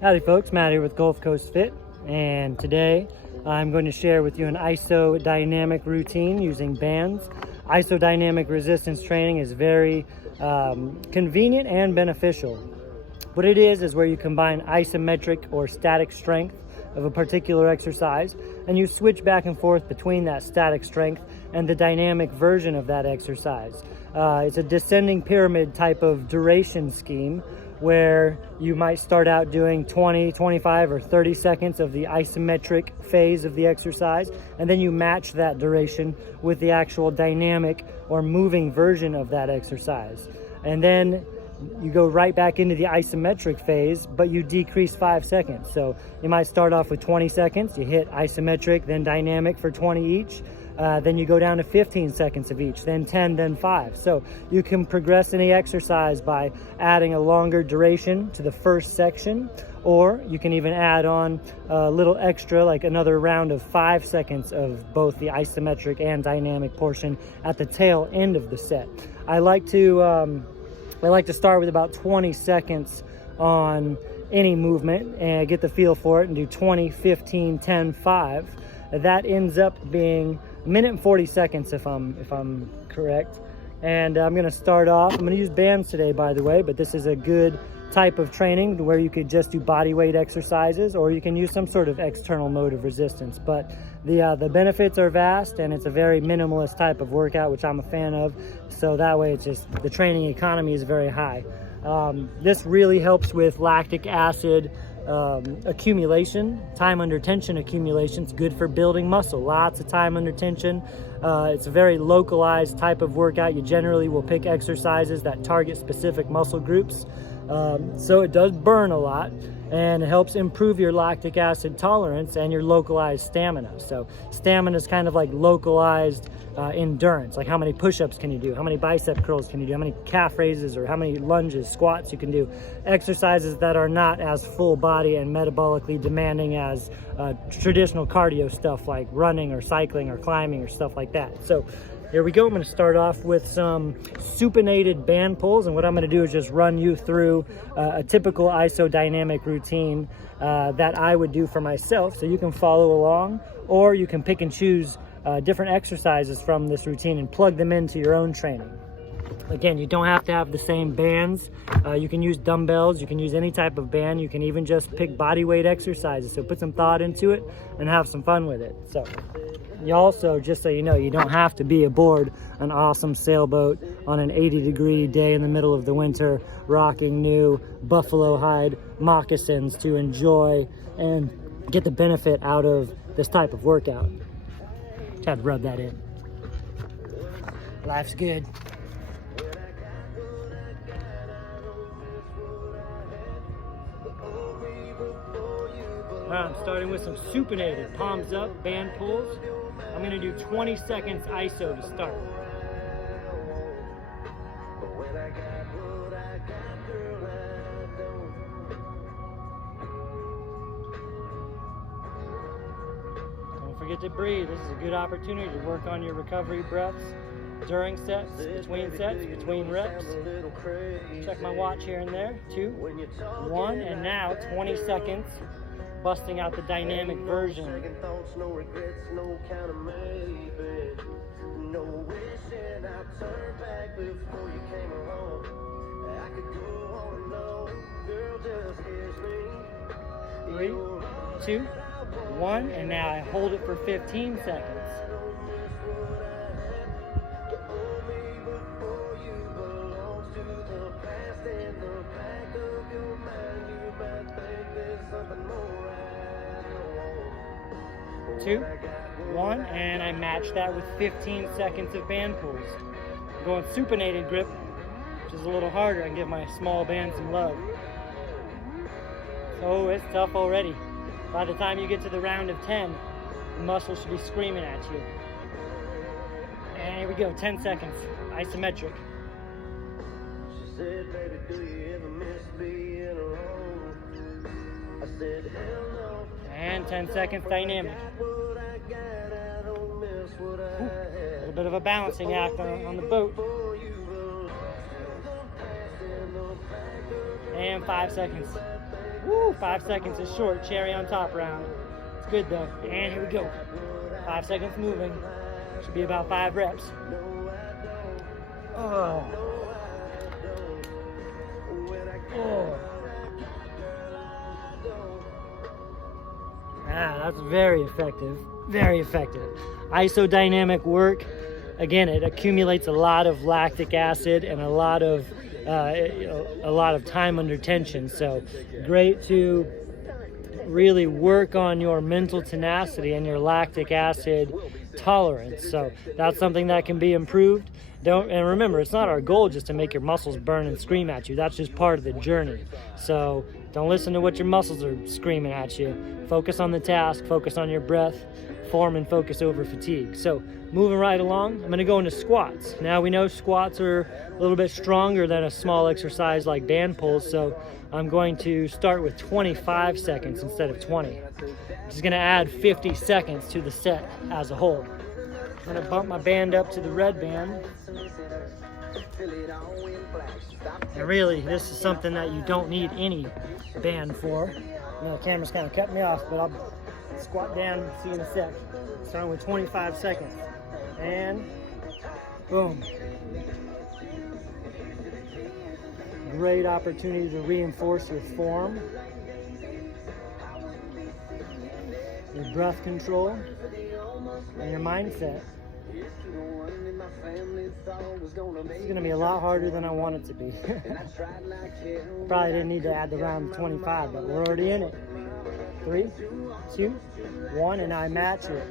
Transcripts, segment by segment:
Howdy folks, Matt here with Gulf Coast Fit, and today I'm going to share with you an isodynamic routine using bands. Isodynamic resistance training is very convenient and beneficial. What it is where you combine isometric or static strength of a particular exercise, and you switch back and forth between that static strength and the dynamic version of that exercise. It's a descending pyramid type of duration scheme where you might start out doing 20, 25, or 30 seconds of the isometric phase of the exercise, and then you match that duration with the actual dynamic or moving version of that exercise. And then you go right back into the isometric phase, but you decrease 5 seconds. So you might start off with 20 seconds, you hit isometric, then dynamic for 20 each. Then you go down to 15 seconds of each, then 10, then 5. So you can progress any exercise by adding a longer duration to the first section, or you can even add on a little extra, like another round of 5 seconds of both the isometric and dynamic portion at the tail end of the set. I like to start with about 20 seconds on any movement and get the feel for it and do 20, 15, 10, 5. That ends up being a minute and 40 seconds if I'm correct. And I'm going to start off. I'm going to use bands today, by the way, but this is a good type of training where you could just do body weight exercises, or you can use some sort of external mode of resistance. But the benefits are vast, and it's a very minimalist type of workout, which I'm a fan of. So that way, it's just the training economy is very high. This really helps with lactic acid accumulation, time under tension accumulation. It's good for building muscle, lots of time under tension. It's a very localized type of workout. You generally will pick exercises that target specific muscle groups. So it does burn a lot, and it helps improve your lactic acid tolerance and your localized stamina. So stamina is kind of like localized endurance, like how many push-ups can you do, how many bicep curls can you do, how many calf raises or how many lunges, squats you can do. Exercises that are not as full body and metabolically demanding as traditional cardio stuff like running or cycling or climbing or stuff like that. So here we go. I'm going to start off with some supinated band pulls, and what I'm going to do is just run you through a typical isodynamic routine that I would do for myself, so you can follow along, or you can pick and choose different exercises from this routine and plug them into your own training. Again, you don't have to have the same bands. You can use dumbbells, you can use any type of band, you can even just pick body weight exercises. So put some thought into it and have some fun with it. So you also, just so you know, you don't have to be aboard an awesome sailboat on an 80-degree day in the middle of the winter, rocking new buffalo hide moccasins to enjoy and get the benefit out of this type of workout. Just had to rub that in. Life's good. All right, I'm starting with some supinated, palms up, band pulls. I'm gonna do 20 seconds ISO to start. Don't forget to breathe. This is a good opportunity to work on your recovery breaths during sets, between reps. Check my watch here and there. 2, 1, and now 20 seconds. Busting out the dynamic version. Three, 2, 1, and now I hold it for 15 seconds. Two, 1, and I match that with 15 seconds of band pulls. I'm going supinated grip, which is a little harder. I can give my small band some love. So it's tough already. By the time you get to the round of 10, the muscles should be screaming at you. And here we go, 10 seconds, isometric. She said, baby, do you ever miss being alone? I said, hell no. And 10 seconds dynamic. Ooh, a little bit of a balancing act on the boat. And 5 seconds. Woo, 5 seconds is short, cherry on top round. It's good though, and here we go. 5 seconds moving, should be about 5 reps. Oh. Oh. Ah, that's very effective, very effective. Isodynamic work, again, it accumulates a lot of lactic acid and a lot of time under tension. So great to really work on your mental tenacity and your lactic acid tolerance. So that's something that can be improved. And remember, it's not our goal just to make your muscles burn and scream at you. That's just part of the journey. So don't listen to what your muscles are screaming at you. Focus on the task, focus on your breath, form and focus over fatigue. So moving right along, I'm gonna go into squats. Now we know squats are a little bit stronger than a small exercise like band pulls, so I'm going to start with 25 seconds instead of 20. Which is gonna add 50 seconds to the set as a whole. I'm gonna bump my band up to the red band. And really, this is something that you don't need any band for. You know, the camera's kind of cutting me off, but I'll squat down, see you in a sec. Starting with 25 seconds. And boom. Great opportunity to reinforce your form, your breath control, and your mindset. It's going to be a lot harder than I want it to be. Probably didn't need to add the round of 25, but we're already in it. 3, 2, 1, and I match it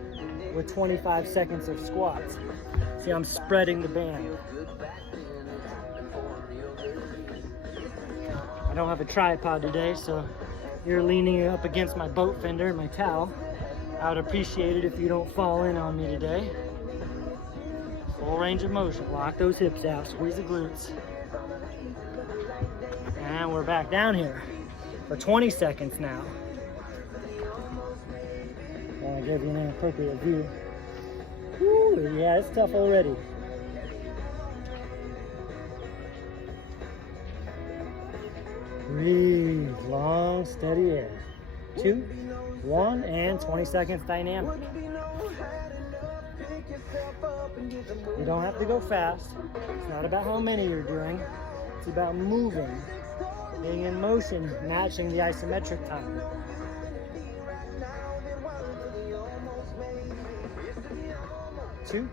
with 25 seconds of squats. See, I'm spreading the band. I don't have a tripod today, so you're leaning up against my boat fender and my towel. I would appreciate it if you don't fall in on me today. Full range of motion. Lock those hips out, squeeze the glutes. And we're back down here for 20 seconds now. Well, I gave you an inappropriate view. Woo, yeah, it's tough already. Breathe, long, steady air. 2, 1, and 20 seconds dynamic. You don't have to go fast. It's not about how many you're doing. It's about moving, being in motion, matching the isometric time. 2,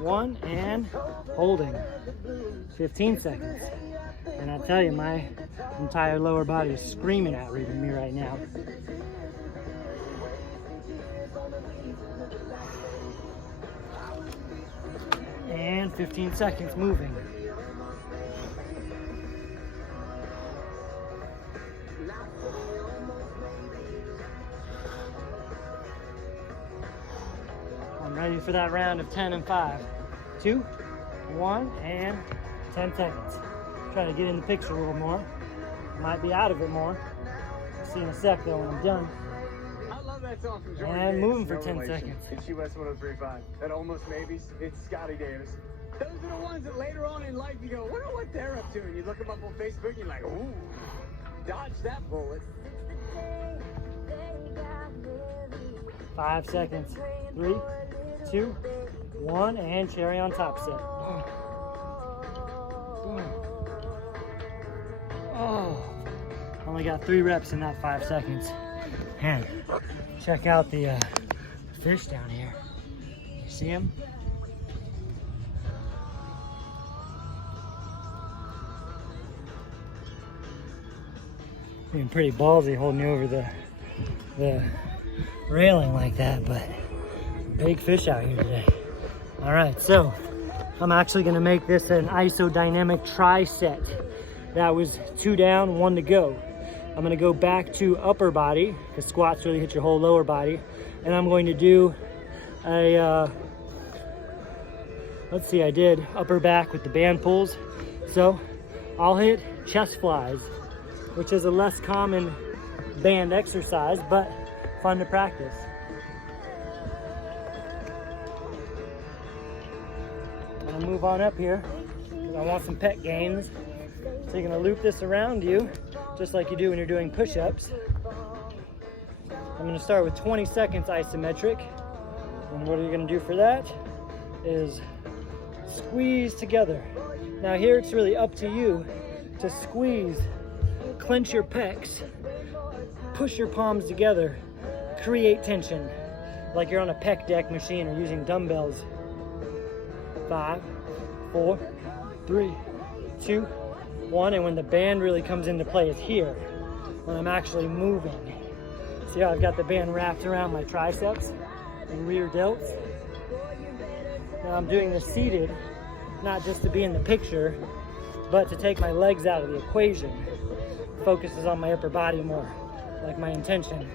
1, and holding. 15 seconds. And I tell you, my entire lower body is screaming at me right now. And 15 seconds moving. I'm ready for that round of 10 and 5. 2, 1, and 10 seconds. Try to get in the picture a little more. Might be out of it more. See in a sec though when I'm done. I love that song from Jordan And Davis, moving for No 10 Relation. seconds. It's US 103.5. That almost maybe. It's Scotty Davis. Those are the ones that later on in life you go, wonder what they're up to. And you look them up on Facebook and you're like, ooh, dodge that bullet. 5 seconds. 3, 2, 1, and cherry on top set. Oh, only got 3 reps in that 5 seconds. And check out the fish down here. You see him? Being pretty ballsy holding you over the railing like that, but big fish out here today. All right, so I'm actually gonna make this an isodynamic tri-set. That was 2 down, 1 to go. I'm gonna go back to upper body, because squats really hit your whole lower body. And I'm going to do a, let's see, I did upper back with the band pulls. So I'll hit chest flies, which is a less common band exercise, but fun to practice. I'm gonna move on up here, because I want some pec gains. So you're gonna loop this around you, just like you do when you're doing push-ups. I'm gonna start with 20 seconds isometric. And what you're gonna do for that is squeeze together. Now here it's really up to you to squeeze, clench your pecs, push your palms together, create tension, like you're on a pec deck machine or using dumbbells. 5, 4, 3, 2, 1, and when the band really comes into play is here, when I'm actually moving. See how I've got the band wrapped around my triceps and rear delts? Now I'm doing this seated, not just to be in the picture, but to take my legs out of the equation. Focuses on my upper body more, like my intention.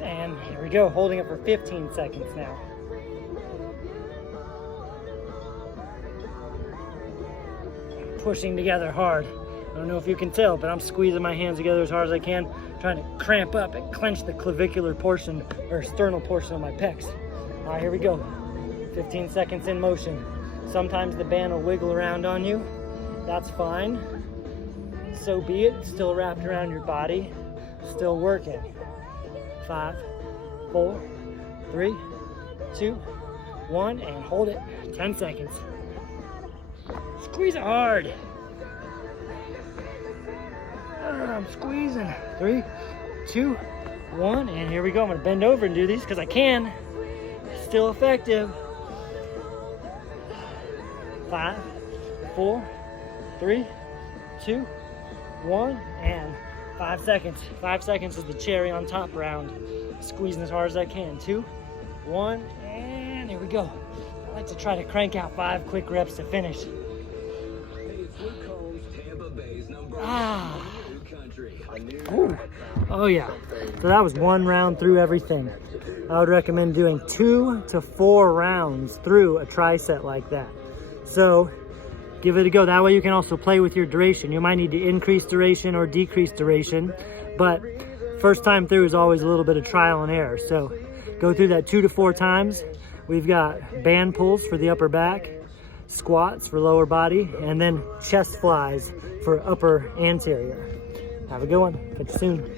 And here we go, holding it for 15 seconds now. Pushing together hard. I don't know if you can tell, but I'm squeezing my hands together as hard as I can, trying to cramp up and clench the clavicular portion or sternal portion of my pecs. All right, here we go. 15 seconds in motion. Sometimes the band will wiggle around on you. That's fine. So be it. It's still wrapped around your body. Still working. 5, 4, 3, 2, 1, and hold it. 10 seconds. Squeeze it hard. I'm squeezing. 3, 2, 1, and here we go. I'm gonna bend over and do these because I can. Still effective. 5, 4, 3, 2, 1, and 5 seconds. 5 seconds is the cherry on top round. Squeezing as hard as I can. 2, 1, and here we go. I like to try to crank out 5 quick reps to finish. Ooh. Oh yeah. So that was 1 round through everything. I would recommend doing 2 to 4 rounds through a tricep like that. So give it a go. That way you can also play with your duration. You might need to increase duration or decrease duration, but first time through is always a little bit of trial and error. So go through that 2 to 4 times. We've got band pulls for the upper back, squats for lower body, and then chest flies for upper anterior. Have a good one. Catch you soon.